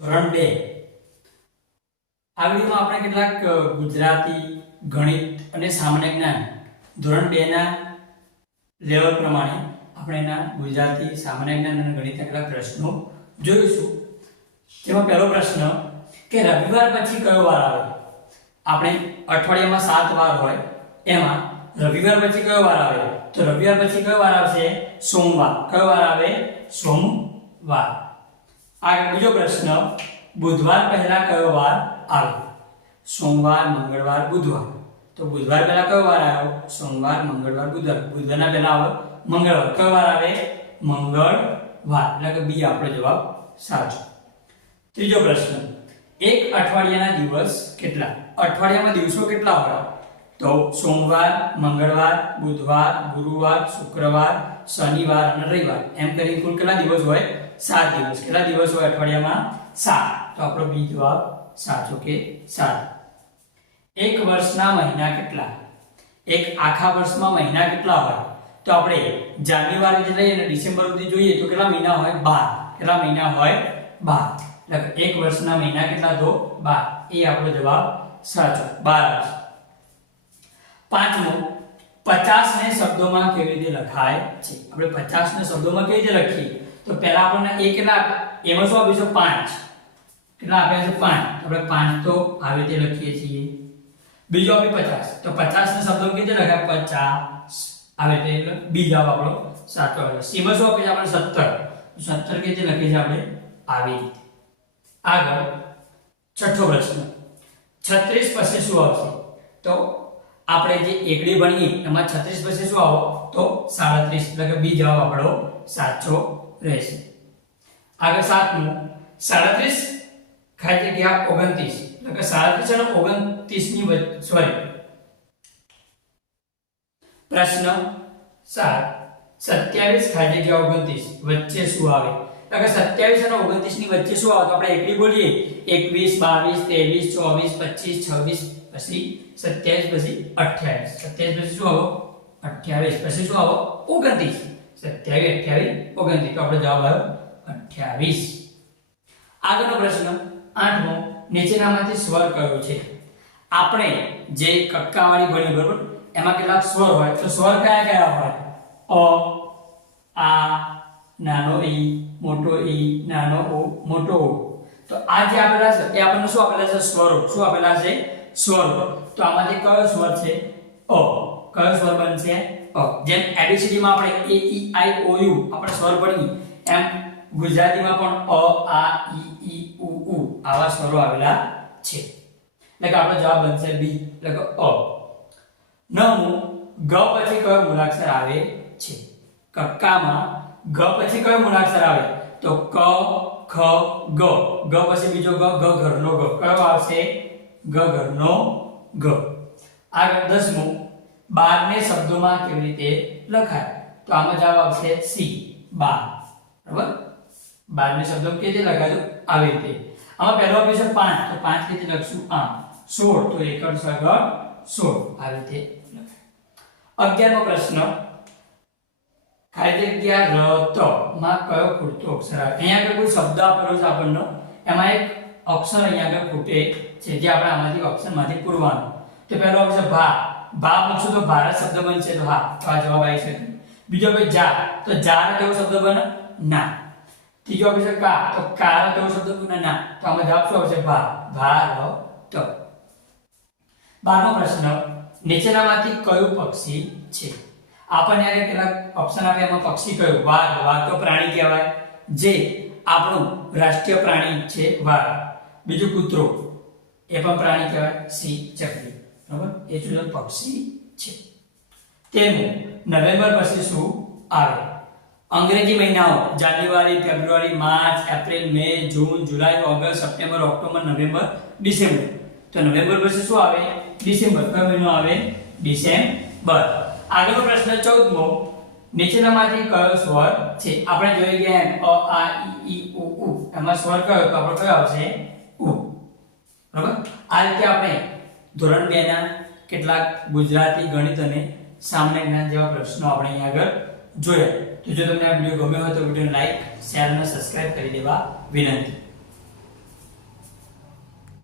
ધોરણ બે. આ વિડીયોમાં આપણે કેટલાક ગુજરાતી, ગણિત અને સામાન્ય જ્ઞાન. ધોરણ બે ના લેવલ પ્રમાણે આપણે એના ગુજરાતી, સામાન્ય જ્ઞાન અને ગણિતના કેટલાક પ્રશ્નો જોઈશું. જેમાં પહેલો પ્રશ્ન, કે રવિવાર પછી કયો વાર આવે? આપણે અઠવાડિયામાં સાત વાર હોય, એમાં રવિવાર પછી કયો વાર આવે? તો રવિવાર પછી કયો વાર આવશે? સોમવાર. કયો વાર આવે? સોમવાર. આગળ બીજો પ્રશ્ન, બુધવાર પહેલા કયો વાર આવે સોમવાર, મંગળવાર, બુધવાર. તો બુધવાર પહેલા કયો વાર આવ્યો? સોમવાર, મંગળવાર, બુધવાર. બુધવારના પહેલા આવે, મંગળવાર. કયો વાર આવે? મંગળવાર. એટલે કે બી આપણો જવાબ સાચો. ત્રીજો પ્રશ્ન, એક અઠવાડિયાના દિવસ કેટલા? અઠવાડિયામાં દિવસો કેટલા હોય? તો સોમવાર, મંગળવાર, બુધવાર, ગુરુવાર, શુક્રવાર, શનિવાર અને રવિવાર. એમ કરી કુલ કેટલા દિવસ હોય? સાત દિવસ. કેટલા દિવસ હોય અઠવાડિયામાં? સાત. તો આપણો બી જવાબ સાચો કે સાત. એક વર્ષના મહિના કેટલા? એક આખા વર્ષમાં મહિના કેટલા હોય? તો આપણે જાન્યુઆરી લઈએ અને ડિસેમ્બર સુધી જોઈએ તો કેટલા મહિના હોય? બાર. કેટલા મહિના હોય? બાર. એટલે એક વર્ષના મહિના કેટલા તો? બાર. એ આપણો જવાબ સાચો. બાર આવશે પાંચમું. પચાસ ને શબ્દોમાં કેવી રીતે લખાય છે? આપણે પચાસ ને શબ્દોમાં કેવી રીતે લખીએ? તો પહેલા આપણને એ કેટલા એમાં શું આપ્યું છે પાંચ. કેટલા આપ્યા છે પાંચ. આપણે પાંચ તો આવી રીતે લખીએ છીએ. બીજો આપી પચાસ. તો પચાસ ને શબ્દો રીતે લખાય? પચાસ. આવે એટલે બી જવાબ આપણો સાચો આવે. સીમાં શું આપે છે? આપણે સત્તર. સત્તર કે જે લખીએ છીએ આપણે? આવી રીતે. આગળ છઠ્ઠો પ્રશ્ન. છત્રીસ પછી શું આવશે? તો આપણે જે એકડી ભણીએ, એમાં છત્રીસ પછી શું આવો? તો સાડત્રીસ. એટલે કે બી જવાબ આપણો સાચો રહેશે. આગળ સાતમું, સાડત્રીસ ખાલી જગ્યા ઓગણત્રીસ. એટલે કે સાડત્રીસ અને ઓગણત્રીસની સોરી પ્રશ્ન સાત, સત્યાવીસ ખાલી જગ્યા ઓગણત્રીસ. વચ્ચે શું આવે? એટલે સત્યાવીસ અને ઓગણત્રીસની વચ્ચે શું આવે? તો આપણે એકલી બોલીએ. એકવીસ, બાવીસ, ત્રેવીસ, ચોવીસ, પચીસ, છવ્વીસ, પછી સત્યાવીસ, પછી અઠ્યાવીસ. સત્યાવીસ, પછી શું આવો? અઠ્યાવીસ. પછી શું આવો? ઓગણત્રીસ. સત્યાવીસ, અઠ્યાવીસ, ઓગણત્રીસ. તો આપણો જવાબ આવ્યો અઠ્યાવીસ. આગળનો પ્રશ્ન આઠમો, નીચેનામાંથી સ્વર કયો છે? આપણે જે કક્કાવાળી ભણી બરોબર? એમાં કેટલાક સ્વર હોય? તો સ્વર કયા કયા હોય? અ, આ, નાનો ઈ, મોટો ઈ, નાનો ઓ, મોટો ઓ. તો આ જે આપેલા છે, એ આપણને શું આપેલા છે? સ્વરો. શું આપેલા છે? સ્વરો. તો આમાંથી કયો સ્વર છે? અ. કયો સ્વર બનશે? અ જેમ એબીસીડી માં આપણે એ ઈ આઈ ઓ યુ આપણે સ્વર ભણીએ, એમ ગુજરાતીમાં પણ અ, આ ઈ ઈ ઉ ઉ આવા સ્વરો આવેલા છે. એટલે કે આપણો જવાબ બનશે બી એટલે કે અ. નવમું ગ પછી કયો મૂળાક્ષર આવે છે? કક્કામાં ગ પછી કયો મૂળાક્ષર આવે? તો ક, ખ, ગ. ગ પછી બીજો ગ ગ ઘરનો ગ. કયો આવશે? ગ ઘરનો ગ. આગળ દસમું. બારને શબ્દોમાં કેવી રીતે લખાય? તો આમાં જવાબ આવશે સી, બાર. બરાબર? બારને શબ્દો કેવી રીતે લખાય? આવી રીતે. આમાં પહેલો આપ્યો છે પાંચ. તો પાંચ રીતે લખશું? આમ સોળ. તો એકડ સગડ સોળ. આવી રીતે લખાય. અગિયારમો પ્રશ્ન. ખાલી જગ્યા રતમાં કયો ખૂટતો અક્ષર આવે? અહીંયા આગળ કોઈ શબ્દ આપેલો છે આપણને? એમાં એક અક્ષર અહીંયા આગળ ખૂટે છે, જે આપણે આમાંથી ઓપ્શનમાંથી પૂરવાનું. તો પહેલો આવશે ભા ભા પૂછું તો ભારત શબ્દ બનશે. તો હા, તો આ જવાબ આવી શકે બીજો ભાઈ, જા. તો જા કેવો શબ્દ બને? ના. ત્રીજો આવશે કા? તો કાર કેવો શબ્દ બને? ના. તો આમાં જવાબ શું આવશે? ભા ભારત બારમો પ્રશ્ન. નીચેનામાંથી કયું પક્ષી છે? આપણને આગળ કેટલાક ઓપ્શન આવે, એમાં પક્ષી કયું? વાઘ. વાઘ તો પ્રાણી કહેવાય. જે આપણું રાષ્ટ્રીય પ્રાણી છે, વાઘ. બીજું કૂતરો. એ પણ પ્રાણી કહેવાય. સિંહ, ચકલી. બરાબર? એ જુદા પક્ષી છે. તેનું નવેમ્બર પછી શું આવે? અંગ્રેજી મહિનાઓ, January, February, March, April, May, June, July, August, September, October, November, December. તો નવેમ્બર પછી શું આવે? ડિસેમ્બર. કયો મહિનો આવે? ડિસેમ્બર. આગળનો પ્રશ્ન ચૌદમો. નીચેનામાંથી કયો સ્વર છે? આપણે જોઈ ગયા એમ. અ, આ ઈ, ઉ ઉ. એમાં સ્વર કયો? તો આપણો કયો આવશે? ઉ. બરાબર? આ રીતે આપણે ધોરણ બે ના કેટલાક ગુજરાતી ગણિત અને સામાન્ય જ્ઞાન જેવા પ્રશ્નો આપણે અહીં આગળ જોયા. તો જો તમને આ વીડિયો ગમ્યો હોય તો વીડિયો લાઈક શેર અને સબસ્ક્રાઇબ કરી દેવા વિનંતી.